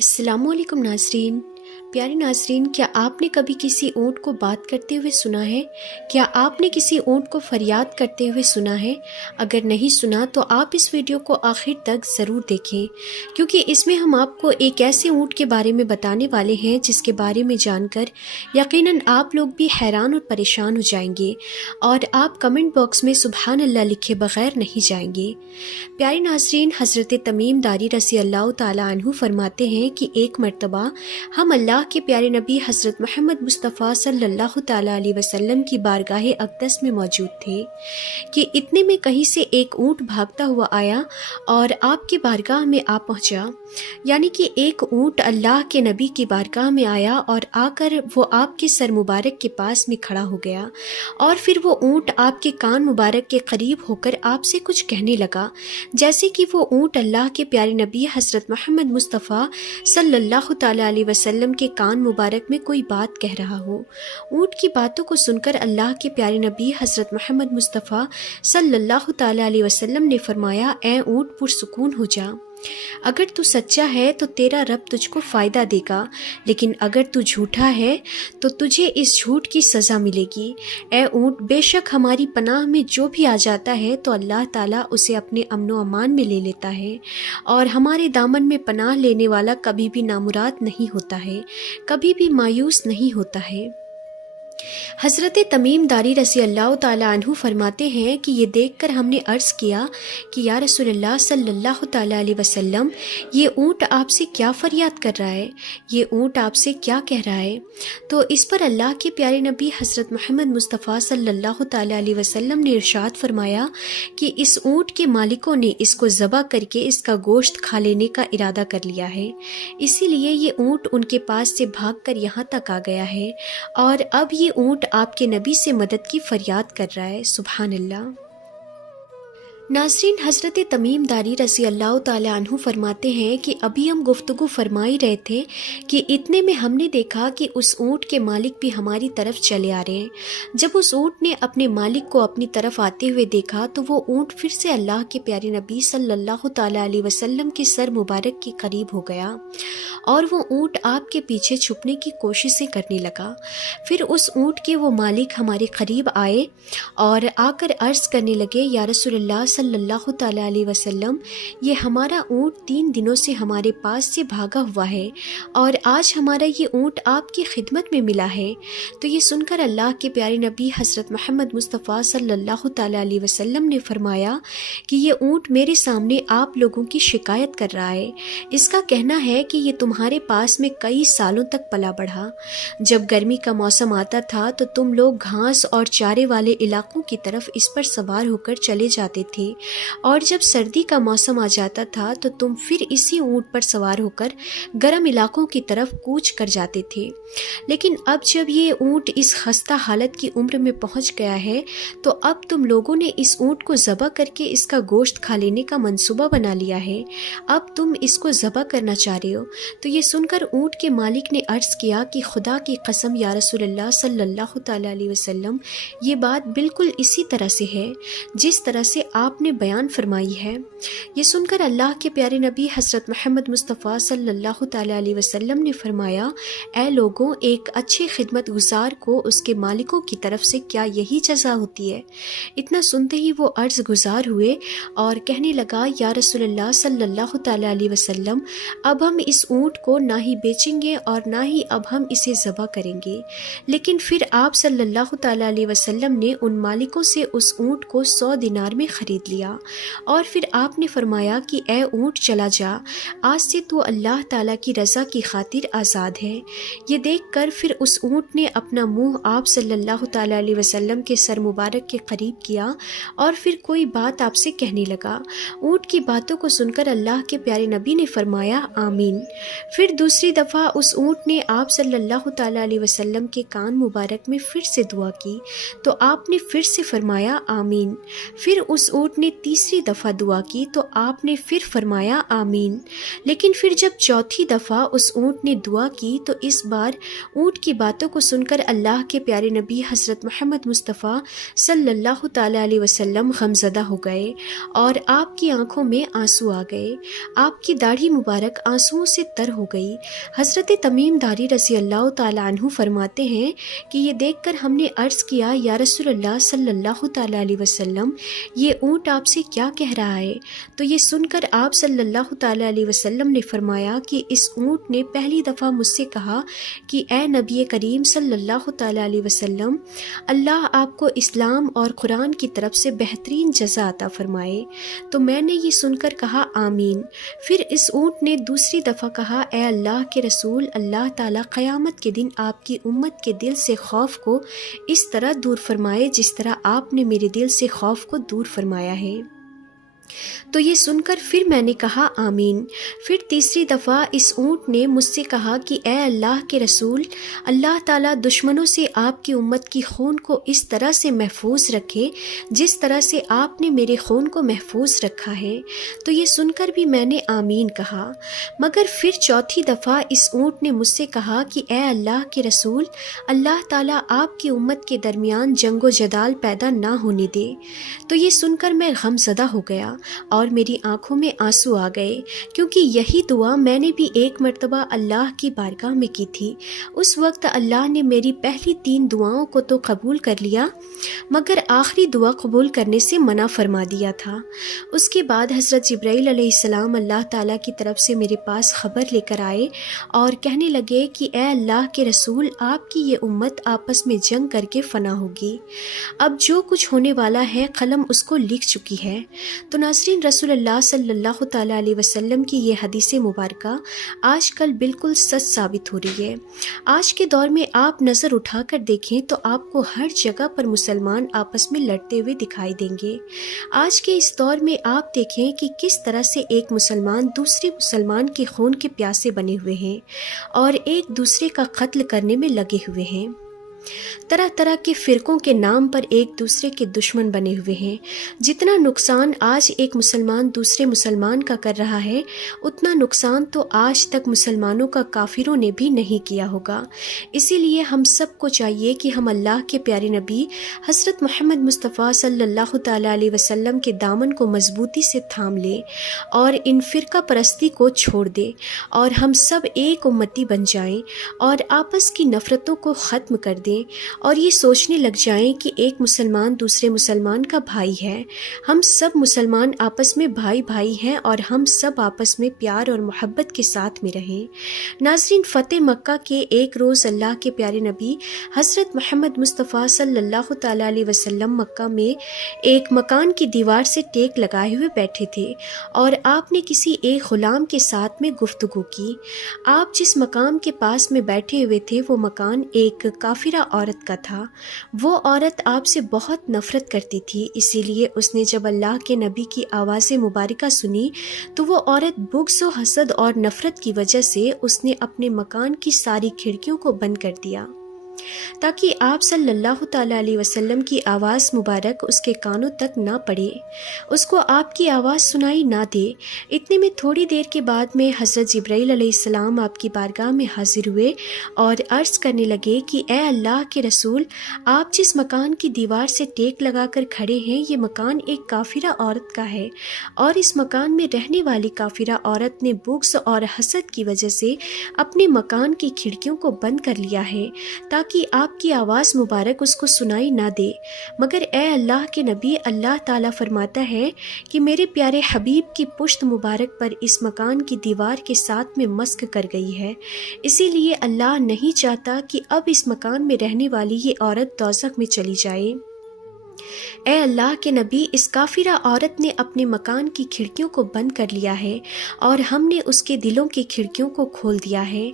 السلام علیکم ناظرین۔ پیارے ناظرین، کیا آپ نے کبھی کسی اونٹ کو بات کرتے ہوئے سنا ہے؟ کیا آپ نے کسی اونٹ کو فریاد کرتے ہوئے سنا ہے؟ اگر نہیں سنا تو آپ اس ویڈیو کو آخر تک ضرور دیکھیں، کیونکہ اس میں ہم آپ کو ایک ایسے اونٹ کے بارے میں بتانے والے ہیں جس کے بارے میں جان کر یقیناً آپ لوگ بھی حیران اور پریشان ہو جائیں گے، اور آپ کمنٹ باکس میں سبحان اللہ لکھے بغیر نہیں جائیں گے۔ پیارے ناظرین، حضرت تمیم داری رضی اللہ تعالیٰ عنہ فرماتے ہیں کہ ایک مرتبہ ہم اللہ کے پیارے نبی حضرت محمد مصطفیٰ صلی اللہ تعالیٰ علیہ وسلم کی بارگاہ اقدس میں موجود تھے کہ اتنے میں کہیں سے ایک اونٹ بھاگتا ہوا آیا اور آپ کی بارگاہ میں آ پہنچا۔ یعنی کہ ایک اونٹ اللہ کے نبی کی بارگاہ میں آیا اور آ کر وہ آپ کے سر مبارک کے پاس میں کھڑا ہو گیا، اور پھر وہ اونٹ آپ کے کان مبارک کے قریب ہو کر آپ سے کچھ کہنے لگا، جیسے کہ وہ اونٹ اللہ کے پیارے نبی حضرت محمد مصطفیٰ صلی اللہ تعالیٰ علیہ وسلم کے کان مبارک میں کوئی بات کہہ رہا ہو۔ اونٹ کی باتوں کو سن کر اللہ کے پیارے نبی حضرت محمد مصطفیٰ صلی اللہ تعالیٰ علیہ وسلم نے فرمایا، اے اونٹ پرسکون ہو جا، اگر تو سچا ہے تو تیرا رب تجھ کو فائدہ دے گا، لیکن اگر تو جھوٹا ہے تو تجھے اس جھوٹ کی سزا ملے گی۔ اے اونٹ، بے شک ہماری پناہ میں جو بھی آ جاتا ہے تو اللہ تعالیٰ اسے اپنے امن و امان میں لے لیتا ہے، اور ہمارے دامن میں پناہ لینے والا کبھی بھی نامراد نہیں ہوتا ہے، کبھی بھی مایوس نہیں ہوتا ہے۔ حضرت تمیم داری رضی اللہ تعالیٰ عنہ فرماتے ہیں کہ یہ دیکھ کر ہم نے عرض کیا کہ یا رسول اللہ صلی اللہ تعالیٰ علیہ وسلم، یہ اونٹ آپ سے کیا فریاد کر رہا ہے؟ یہ اونٹ آپ سے کیا کہہ رہا ہے؟ تو اس پر اللہ کے پیارے نبی حضرت محمد مصطفیٰ صلی اللہ تعالیٰ علیہ وسلم نے ارشاد فرمایا کہ اس اونٹ کے مالکوں نے اس کو ذبح کر کے اس کا گوشت کھا لینے کا ارادہ کر لیا ہے، اسی لیے یہ اونٹ ان کے پاس سے بھاگ کر یہاں تک آ گیا ہے، اور اب یہ اونٹ آپ کے نبی سے مدد کی فریاد کر رہا ہے۔ سبحان اللہ۔ ناظرین، حضرت تمیم داری رضی اللہ تعالیٰ عنہ فرماتے ہیں کہ ابھی ہم گفتگو فرما ہی رہے تھے کہ اتنے میں ہم نے دیکھا کہ اس اونٹ کے مالک بھی ہماری طرف چلے آ رہے ہیں۔ جب اس اونٹ نے اپنے مالک کو اپنی طرف آتے ہوئے دیکھا تو وہ اونٹ پھر سے اللہ کے پیارے نبی صلی اللہ تعالیٰ علیہ وسلم کے سر مبارک کے قریب ہو گیا، اور وہ اونٹ آپ کے پیچھے چھپنے کی کوششیں کرنے لگا۔ پھر اس اونٹ کے وہ مالک ہمارے قریب آئے اور آ کر عرض کرنے لگے، یا رسول اللہ صلی اللہ تعالیٰ علیہ وسلم، یہ ہمارا اونٹ 3 دنوں سے ہمارے پاس سے بھاگا ہوا ہے، اور آج ہمارا یہ اونٹ آپ کی خدمت میں ملا ہے۔ تو یہ سن کر اللہ کے پیارے نبی حضرت محمد مصطفیٰ صلی اللہ تعالیٰ علیہ وسلم نے فرمایا کہ یہ اونٹ میرے سامنے آپ لوگوں کی شکایت کر رہا ہے، اس کا کہنا ہے کہ یہ تمہارے پاس میں کئی سالوں تک پلا بڑھا۔ جب گرمی کا موسم آتا تھا تو تم لوگ گھاس اور چارے والے علاقوں کی طرف اس پر سوار ہو کر چلے جاتے تھے، اور جب سردی کا موسم آ جاتا تھا تو تم پھر اسی اونٹ پر سوار ہو کر گرم علاقوں کی طرف کوچ کر جاتے تھے۔ لیکن اب جب یہ اونٹ اس خستہ حالت کی عمر میں پہنچ گیا ہے تو اب تم لوگوں نے اس اونٹ کو ذبح کر کے اس کا گوشت کھا لینے کا منصوبہ بنا لیا ہے، اب تم اس کو ذبح کرنا چاہ رہے ہو۔ تو یہ سن کر اونٹ کے مالک نے عرض کیا کہ خدا کی قسم یا رسول اللہ صلی اللہ تعالیٰ علیہ وسلم، یہ بات بالکل اسی طرح سے ہے جس طرح سے آپ نے بیان فرمائی ہے۔ یہ سن کر اللہ کے پیارے نبی حضرت محمد مصطفیٰ صلی اللہ تعالیٰ علیہ وسلم نے فرمایا، اے لوگوں، ایک اچھے خدمت گزار کو اس کے مالکوں کی طرف سے کیا یہی جزا ہوتی ہے؟ اتنا سنتے ہی وہ عرض گزار ہوئے اور کہنے لگا، یا رسول اللہ صلی اللہ تعالیٰ علیہ وسلم، اب ہم اس اونٹ کو نہ ہی بیچیں گے اور نہ ہی اب ہم اسے ذبح کریں گے۔ لیکن پھر آپ صلی اللہ تعالیٰ علیہ وسلم نے ان مالکوں سے اس اونٹ کو 100 دینار میں خرید لیا، اور پھر آپ نے فرمایا کہ اے اونٹ چلا جا، آج سے تو اللہ تعالیٰ کی رضا کی خاطر آزاد ہے۔ یہ دیکھ کر پھر اس اونٹ نے اپنا منہ آپ صلی اللہ تعالیٰ علیہ وسلم کے سر مبارک کے قریب کیا اور پھر کوئی بات آپ سے کہنے لگا۔ اونٹ کی باتوں کو سن کر اللہ کے پیارے نبی نے فرمایا، آمین۔ پھر دوسری دفعہ اس اونٹ نے آپ صلی اللہ تعالیٰ علیہ وسلم کے کان مبارک میں پھر سے دعا کی تو آپ نے پھر سے فرمایا، آمین۔ پھر اس اونٹ نے تیسری دفعہ دعا کی تو آپ نے پھر فرمایا، آمین۔ لیکن پھر جب چوتھی دفعہ اس اونٹ نے دعا کی تو اس بار اونٹ کی باتوں کو سن کر اللہ کے پیارے نبی حضرت محمد مصطفیٰ صلی اللہ تعالیٰ علیہ وسلم غمزدہ ہو گئے اور آپ کی آنکھوں میں آنسو آ گئے، آپ کی داڑھی مبارک آنسوؤں سے تر ہو گئی۔ حضرت تمیم داری رضی اللہ تعالیٰ عنہ فرماتے ہیں کہ یہ دیکھ کر ہم نے عرض کیا، یا رسول اللہ صلی اللہ تعالیٰ علیہ وسلم، یہ اونٹ آپ سے کیا کہہ رہا ہے؟ تو یہ سن کر آپ صلی اللہ تعالیٰ علیہ وسلم نے فرمایا کہ اس اونٹ نے پہلی دفعہ مجھ سے کہا کہ اے نبی کریم صلی اللہ تعالیٰ علیہ وسلم، اللہ آپ کو اسلام اور قرآن کی طرف سے بہترین جزا عطا فرمائے۔ تو میں نے یہ سن کر کہا آمین۔ پھر اس اونٹ نے دوسری دفعہ کہا، اے اللہ کے رسول، اللہ تعالیٰ قیامت کے دن آپ کی امت کے دل سے خوف کو اس طرح دور فرمائے جس طرح آپ نے میرے دل سے خوف کو دور فرمایا ہے۔ تو یہ سن کر پھر میں نے کہا آمین۔ پھر تیسری دفعہ اس اونٹ نے مجھ سے کہا کہ اے اللہ کے رسول، اللہ تعالیٰ دشمنوں سے آپ کی امت کی خون کو اس طرح سے محفوظ رکھے جس طرح سے آپ نے میرے خون کو محفوظ رکھا ہے۔ تو یہ سن کر بھی میں نے آمین کہا۔ مگر پھر چوتھی دفعہ اس اونٹ نے مجھ سے کہا کہ اے اللہ کے رسول، اللہ تعالیٰ آپ کی امت کے درمیان جنگ و جدال پیدا نہ ہونے دے۔ تو یہ سن کر میں غم زدہ ہو گیا اور میری آنکھوں میں آنسو آ گئے، کیونکہ یہی دعا میں نے بھی ایک مرتبہ اللہ کی بارگاہ میں کی تھی۔ اس وقت اللہ نے میری پہلی 3 دعاؤں کو تو قبول کر لیا، مگر آخری دعا قبول کرنے سے منع فرما دیا تھا۔ اس کے بعد حضرت جبرائیل علیہ السلام اللہ تعالیٰ کی طرف سے میرے پاس خبر لے کر آئے اور کہنے لگے کہ اے اللہ کے رسول، آپ کی یہ امت آپس میں جنگ کر کے فنا ہوگی۔ اب جو کچھ ہونے والا ہے قلم اس کو لکھ چکی ہے۔ تو ناظرین، رسول اللہ صلی اللہ تعالیٰ علیہ وسلم کی یہ حدیث مبارکہ آج کل بالکل سچ ثابت ہو رہی ہے۔ آج کے دور میں آپ نظر اٹھا کر دیکھیں تو آپ کو ہر جگہ پر مسلمان آپس میں لڑتے ہوئے دکھائی دیں گے۔ آج کے اس دور میں آپ دیکھیں کہ کس طرح سے ایک مسلمان دوسرے مسلمان کے خون کے پیاسے بنے ہوئے ہیں اور ایک دوسرے کا قتل کرنے میں لگے ہوئے ہیں۔ طرح طرح کے فرقوں کے نام پر ایک دوسرے کے دشمن بنے ہوئے ہیں۔ جتنا نقصان آج ایک مسلمان دوسرے مسلمان کا کر رہا ہے، اتنا نقصان تو آج تک مسلمانوں کا کافروں نے بھی نہیں کیا ہوگا۔ اسی لیے ہم سب کو چاہیے کہ ہم اللہ کے پیارے نبی حضرت محمد مصطفیٰ صلی اللہ تعالیٰ علیہ وسلم کے دامن کو مضبوطی سے تھام لیں اور ان فرقہ پرستی کو چھوڑ دیں، اور ہم سب ایک امتی بن جائیں اور آپس کی نفرتوں کو ختم کر دیں اور یہ سوچنے لگ جائیں کہ ایک مسلمان دوسرے مسلمان کا بھائی ہے۔ ہم سب مسلمان آپس میں بھائی بھائی ہیں اور ہم سب آپس میں پیار اور محبت کے ساتھ میں رہیں۔ ناظرین، فتح مکہ کے ایک روز اللہ کے پیارے نبی حضرت محمد مصطفیٰ صلی اللہ تعالیٰ علیہ وسلم مکہ میں ایک مکان کی دیوار سے ٹیک لگائے ہوئے بیٹھے تھے اور آپ نے کسی ایک غلام کے ساتھ میں گفتگو کی۔ آپ جس مقام کے پاس میں بیٹھے ہوئے تھے وہ مکان ایک کافرہ عورت کا تھا۔ وہ عورت آپ سے بہت نفرت کرتی تھی، اسی لیے اس نے جب اللہ کے نبی کی آواز مبارکہ سنی تو وہ عورت بغض و حسد اور نفرت کی وجہ سے اس نے اپنے مکان کی ساری کھڑکیوں کو بند کر دیا تاکہ آپ صلی اللہ تعالیٰ علیہ وسلم کی آواز مبارک اس کے کانوں تک نہ پڑے، اس کو آپ کی آواز سنائی نہ دے۔ اتنے میں تھوڑی دیر کے بعد میں حضرت جبرائیل علیہ السلام آپ کی بارگاہ میں حاضر ہوئے اور عرض کرنے لگے کہ اے اللہ کے رسول، آپ جس مکان کی دیوار سے ٹیک لگا کر کھڑے ہیں یہ مکان ایک کافرہ عورت کا ہے، اور اس مکان میں رہنے والی کافرہ عورت نے بغض اور حسد کی وجہ سے اپنے مکان کی کھڑکیوں کو بند کر لیا ہے تاکہ آپ کی آواز مبارک اس کو سنائی نہ دے۔ مگر اے اللہ کے نبی، اللہ تعالیٰ فرماتا ہے کہ میرے پیارے حبیب کی پشت مبارک پر اس مکان کی دیوار کے ساتھ میں مسک کر گئی ہے، اسی لیے اللہ نہیں چاہتا کہ اب اس مکان میں رہنے والی یہ عورت دوزخ میں چلی جائے۔ اے اللہ کے نبی، اس کافرہ عورت نے اپنے مکان کی کھڑکیوں کو بند کر لیا ہے اور ہم نے اس کے دلوں کی کھڑکیوں کو کھول دیا ہے۔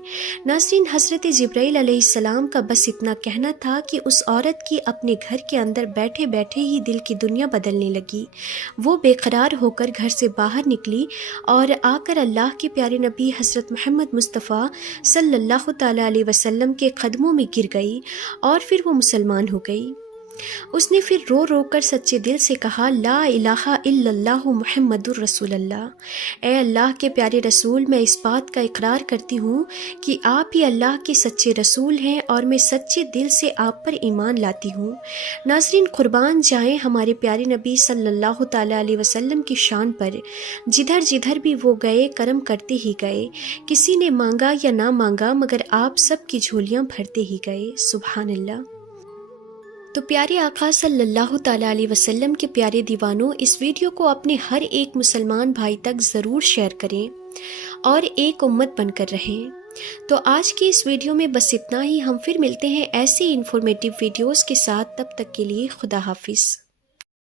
ناظرین، حضرت جبرائیل علیہ السلام کا بس اتنا کہنا تھا کہ اس عورت کی اپنے گھر کے اندر بیٹھے بیٹھے ہی دل کی دنیا بدلنے لگی۔ وہ بے قرار ہو کر گھر سے باہر نکلی اور آ کر اللہ کے پیارے نبی حضرت محمد مصطفیٰ صلی اللہ تعالیٰ علیہ وسلم کے قدموں میں گر گئی اور پھر وہ مسلمان ہو گئی۔ اس نے پھر رو رو کر سچے دل سے کہا، لا الہ الا اللہ محمد الرسول اللہ، اے اللہ کے پیارے رسول، میں اس بات کا اقرار کرتی ہوں کہ آپ ہی اللہ کے سچے رسول ہیں اور میں سچے دل سے آپ پر ایمان لاتی ہوں۔ ناظرین، قربان جائیں ہمارے پیارے نبی صلی اللہ تعالیٰ علیہ وسلم کی شان پر، جدھر جدھر بھی وہ گئے کرم کرتے ہی گئے، کسی نے مانگا یا نہ مانگا مگر آپ سب کی جھولیاں بھرتے ہی گئے۔ سبحان اللہ۔ تو پیارے آقا صلی اللہ تعالیٰ علیہ وسلم کے پیارے دیوانوں، اس ویڈیو کو اپنے ہر ایک مسلمان بھائی تک ضرور شیئر کریں اور ایک امت بن کر رہیں۔ تو آج کی اس ویڈیو میں بس اتنا ہی، ہم پھر ملتے ہیں ایسے انفارمیٹیو ویڈیوز کے ساتھ، تب تک کے لیے خدا حافظ۔